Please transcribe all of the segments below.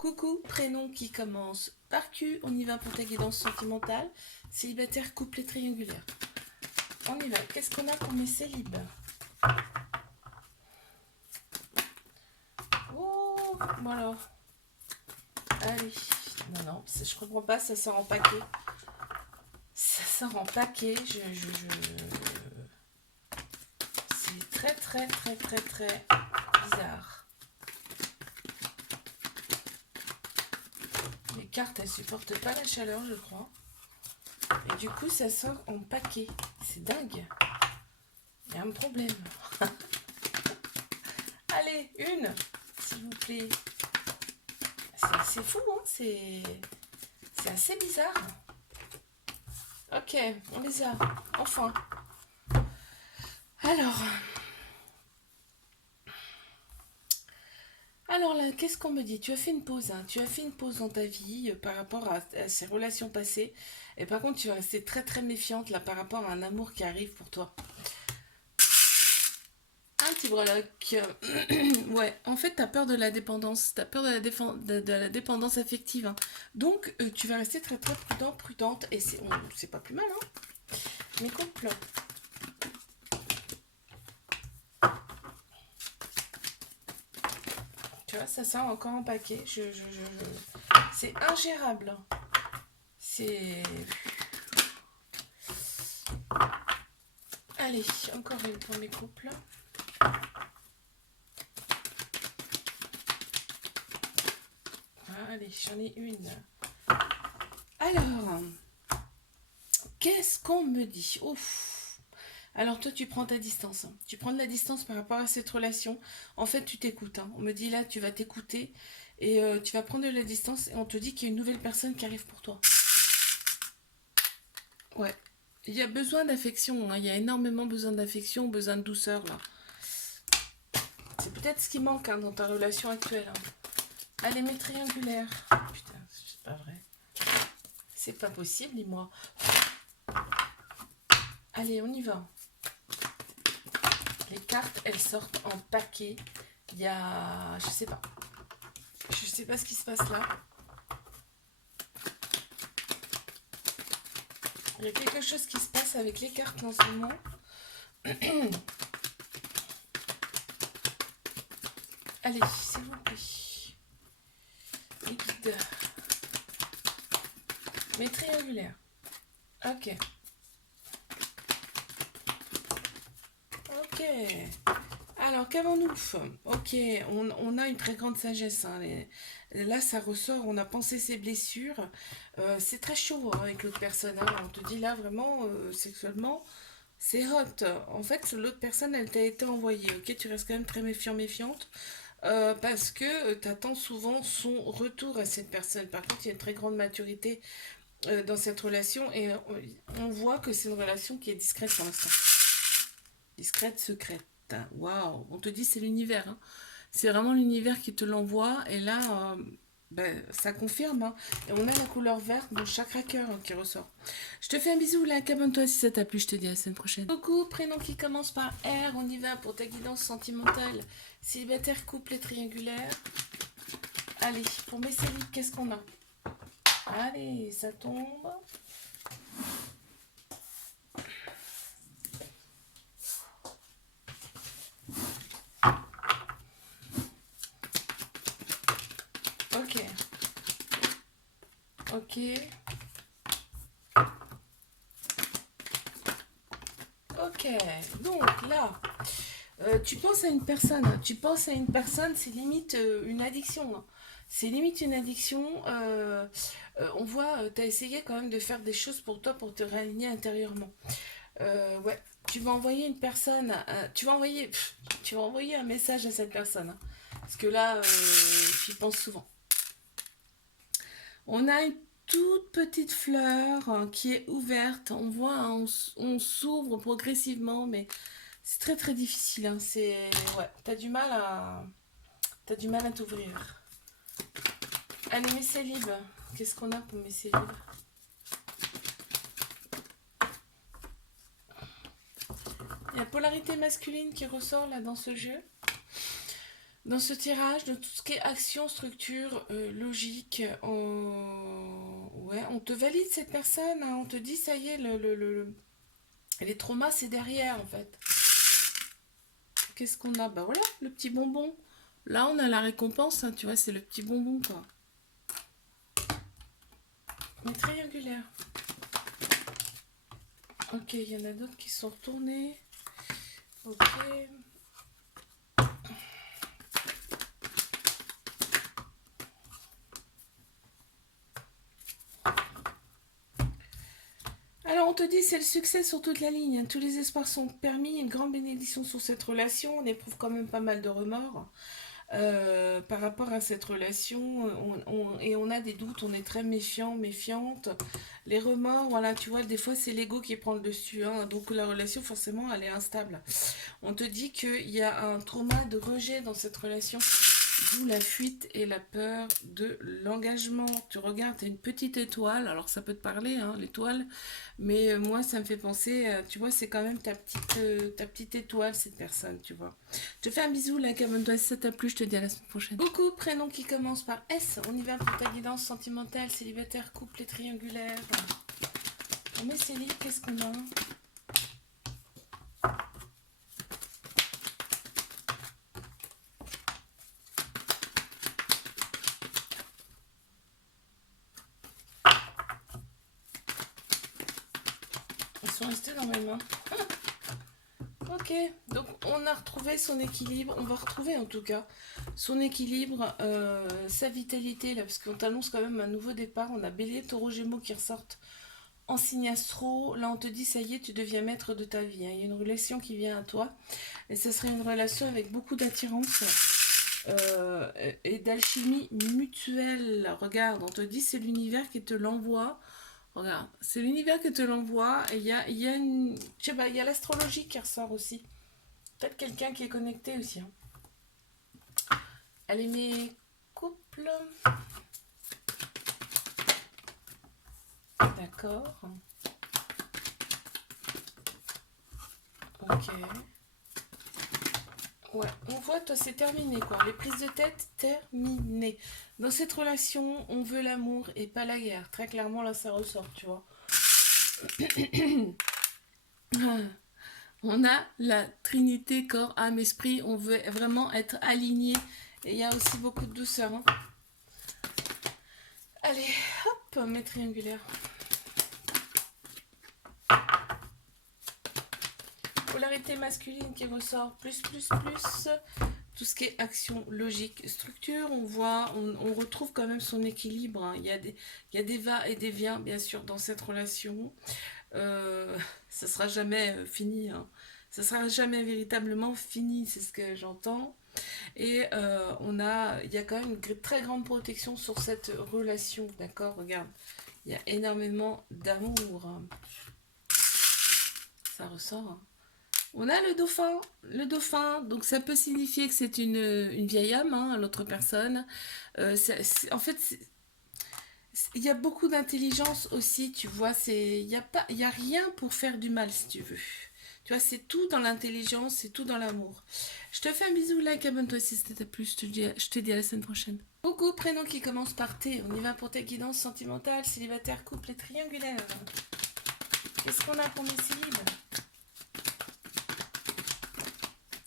Coucou, prénom qui commence par Q, on y va pour ta guidance sentimentale. Célibataire, couple et triangulaire. On y va, qu'est-ce qu'on a pour mes célibes? Oh, bon alors. Allez, non, je comprends pas, ça sort en paquet. Ça sort en paquet, c'est très bizarre. Les cartes, elles supportent pas la chaleur, je crois. Et du coup, ça sort en paquet. C'est dingue. Il y a un problème. Allez, une, s'il vous plaît. C'est fou, hein, c'est assez bizarre. Ok, on les a. Enfin. Alors là, qu'est-ce qu'on me dit? Tu as fait une pause, hein. Tu as fait une pause dans ta vie par rapport à ces relations passées. Et par contre, tu vas rester très méfiante là par rapport à un amour qui arrive pour toi. Un petit breloque. Ouais, en fait, t'as peur de la dépendance. T'as peur de la dépendance affective, hein. Donc, tu vas rester très prudente. Et c'est pas plus mal, hein. Mes couples. Tu vois, ça sort encore en paquet. C'est ingérable. C'est... Allez, encore une pour mes couples. Allez, j'en ai une. Alors, qu'est-ce qu'on me dit? Ouf. Alors toi, tu prends ta distance, hein. Tu prends de la distance par rapport à cette relation. En fait, tu t'écoutes, hein. On me dit là, tu vas t'écouter et tu vas prendre de la distance et on te dit qu'il y a une nouvelle personne qui arrive pour toi. Ouais. Il y a besoin d'affection, hein. Il y a énormément besoin d'affection, besoin de douceur là. C'est peut-être ce qui manque, hein, dans ta relation actuelle, hein. Allez, mes triangulaires. Putain, c'est pas vrai. C'est pas possible, dis-moi. Allez, on y va. Les cartes, elles sortent en paquet. Il y a... Je sais pas. Je sais pas ce qui se passe là. Il y a quelque chose qui se passe avec les cartes en ce moment. Allez, s'il vous plaît. Les guides. Mes triangulaires. Ok. Ok. Alors, qu'avons-nous? Ok, on a une très grande sagesse, hein. Là, ça ressort, on a pensé ses blessures. C'est très chaud, hein, avec l'autre personne, hein. On te dit là, vraiment, sexuellement, c'est hot. En fait, l'autre personne, elle t'a été envoyée. Ok, tu restes quand même très méfiante. Parce que tu attends souvent son retour à cette personne. Par contre, il y a une très grande maturité dans cette relation et on voit que c'est une relation qui est discrète pour l'instant. Discrète, secrète. Waouh, on te dit c'est l'univers, hein. C'est vraiment l'univers qui te l'envoie et là, ben, ça confirme, hein. Et on a la couleur verte dans chaque cœur, hein, qui ressort. Je te fais un bisou là, abonne-toi si ça t'a plu, je te dis à la semaine prochaine. Coucou, prénom qui commence par R, on y va pour ta guidance sentimentale. Célibataire, couple et triangulaire. Allez, pour mes célibes, qu'est-ce qu'on a? Allez, ça tombe. Ok. Ok. Ok. Donc là, tu penses à une personne. C'est limite une addiction, hein. C'est limite une addiction. On voit, tu as essayé quand même de faire des choses pour toi, pour te réaligner intérieurement. Ouais, tu vas envoyer une personne, tu vas envoyer un message à cette personne, hein. Parce que là, tu y penses souvent. On a une toute petite fleur, qui est ouverte. On voit, hein, on s'ouvre progressivement, mais c'est très difficile, hein. Ouais, t'as du mal à t'ouvrir. Allez, mes célibes, qu'est-ce qu'on a pour mes célibes? Il y a polarité masculine qui ressort là dans ce jeu. Dans ce tirage, de tout ce qui est action, structure, logique, ouais, on te valide cette personne, hein, on te dit ça y est, les traumas c'est derrière en fait. Qu'est-ce qu'on a? Bah voilà, le petit bonbon. Là on a la récompense, hein, tu vois, c'est le petit bonbon quoi. Mais triangulaire. Ok, il y en a d'autres qui sont retournés. Ok. Alors on te dit c'est le succès sur toute la ligne, hein. Tous les espoirs sont permis, une grande bénédiction sur cette relation, on éprouve quand même pas mal de remords par rapport à cette relation, et on a des doutes, on est très méfiant, méfiante. Les remords, voilà, tu vois, des fois c'est l'ego qui prend le dessus, hein, donc la relation forcément elle est instable. On te dit qu'il y a un trauma de rejet dans cette relation. D'où la fuite et la peur de l'engagement. Tu regardes, tu as une petite étoile, alors ça peut te parler, hein, l'étoile, mais moi ça me fait penser, tu vois, c'est quand même ta petite étoile, cette personne, tu vois. Je te fais un bisou, là, abonne-toi si ça t'a plu, je te dis à la semaine prochaine. Coucou, prénom qui commence par S, on y va pour ta guidance sentimentale, célibataire, couple et triangulaire. On met ces livres, qu'est-ce qu'on a? Ils sont restés dans mes mains. Ok, donc on a retrouvé son équilibre, on va retrouver en tout cas son équilibre, sa vitalité là, parce qu'on t'annonce quand même un nouveau départ. On a Bélier, Taureau, Gémeaux qui ressortent en signe astro. Là on te dit ça y est, tu deviens maître de ta vie, hein. Il y a une relation qui vient à toi et ce serait une relation avec beaucoup d'attirance et d'alchimie mutuelle. Regarde, on te dit c'est l'univers qui te l'envoie. Regarde, c'est l'univers qui te l'envoie et je sais pas, il y a l'astrologie qui ressort aussi. Peut-être quelqu'un qui est connecté aussi, hein. Allez, mes couples. D'accord. Ok. Ouais, on voit, toi, c'est terminé, quoi. Les prises de tête, terminées. Dans cette relation, on veut l'amour et pas la guerre. Très clairement, là, ça ressort, tu vois. On a la trinité corps, âme, esprit. On veut vraiment être aligné. Et il y a aussi beaucoup de douceur, hein. Allez, hop, mes triangulaires. Polarité masculine qui ressort plus. Tout ce qui est action, logique, structure, on voit, on retrouve quand même son équilibre, hein. Il y a des va et des viens, bien sûr, dans cette relation. Ça sera jamais fini, hein. Ça sera jamais véritablement fini, c'est ce que j'entends. Et il y a quand même une très grande protection sur cette relation, d'accord? Regarde, il y a énormément d'amour, hein. Ça ressort, hein. On a le dauphin, donc ça peut signifier que c'est une vieille âme, hein, l'autre personne. En fait, il y a beaucoup d'intelligence aussi, tu vois, il y a rien pour faire du mal si tu veux. Tu vois, c'est tout dans l'intelligence, c'est tout dans l'amour. Je te fais un bisou, like, abonne-toi si c'était t'a plu, je te dis à la semaine prochaine. Coucou, prénom qui commence par T, on y va pour ta guidance sentimentale, célibataire, couple et triangulaire. Qu'est-ce qu'on a pour mes célibes?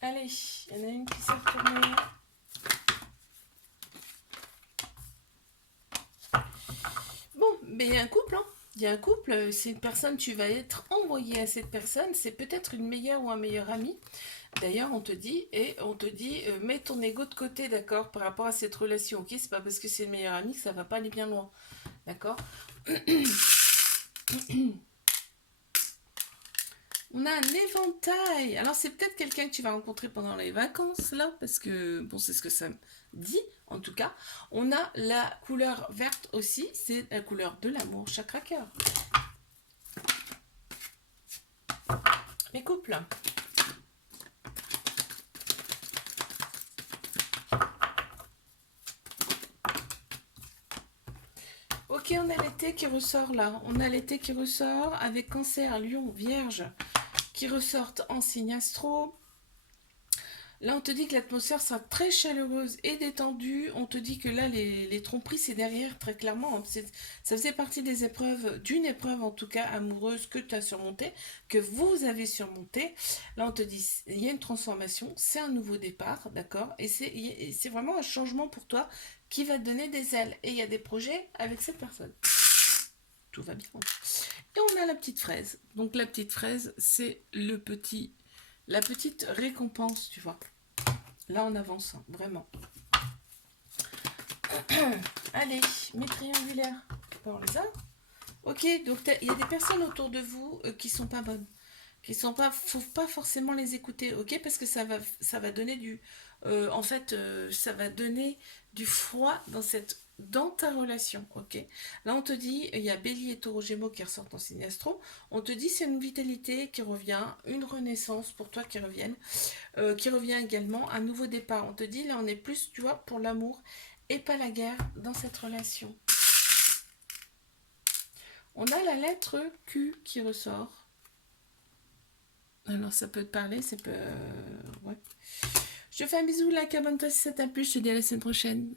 Allez, il y en a une qui s'est retournée. Bon, mais il y a un couple, hein. Il y a un couple, c'est une personne, tu vas être envoyé à cette personne, c'est peut-être une meilleure ou un meilleur ami. D'ailleurs, on te dit, mets ton ego de côté, d'accord, par rapport à cette relation, ok? C'est pas parce que c'est le meilleur ami que ça va pas aller bien loin, d'accord? On a un éventail. Alors, c'est peut-être quelqu'un que tu vas rencontrer pendant les vacances, là, parce que, bon, c'est ce que ça me dit, en tout cas. On a la couleur verte aussi, c'est la couleur de l'amour, chakra cœur. Les couples. Ok, on a l'été qui ressort là. On a l'été qui ressort avec Cancer, Lion, Vierge qui ressortent en signe astro. Là, on te dit que l'atmosphère sera très chaleureuse et détendue. On te dit que là, les tromperies, c'est derrière, très clairement. Ça faisait partie des épreuves, d'une épreuve en tout cas amoureuse que tu as surmontée, que vous avez surmontée. Là, on te dit, il y a une transformation, c'est un nouveau départ, d'accord? Et c'est vraiment un changement pour toi qui va te donner des ailes. Et il y a des projets avec cette personne. Tout va bien. Et on a la petite fraise. Donc la petite fraise, c'est la petite récompense, tu vois. Là, on avance, hein, vraiment. Allez, mes triangulaires. On les a. Ok, donc il y a des personnes autour de vous qui sont pas bonnes. Qui sont pas, faut pas forcément les écouter, ok? Parce que ça va donner en fait, ça va donner du froid dans ta relation, ok? Là, on te dit, il y a Bélier et Taureau Gémeaux qui ressortent en signe astro. On te dit, c'est une vitalité qui revient, une renaissance pour toi qui revient également, un nouveau départ. On te dit, là, on est plus, tu vois, pour l'amour et pas la guerre dans cette relation. On a la lettre Q qui ressort. Alors, ça peut te parler, ça peut... ouais. Je te fais un bisou, like, abonne-toi si ça t'a plu. Je te dis à la semaine prochaine.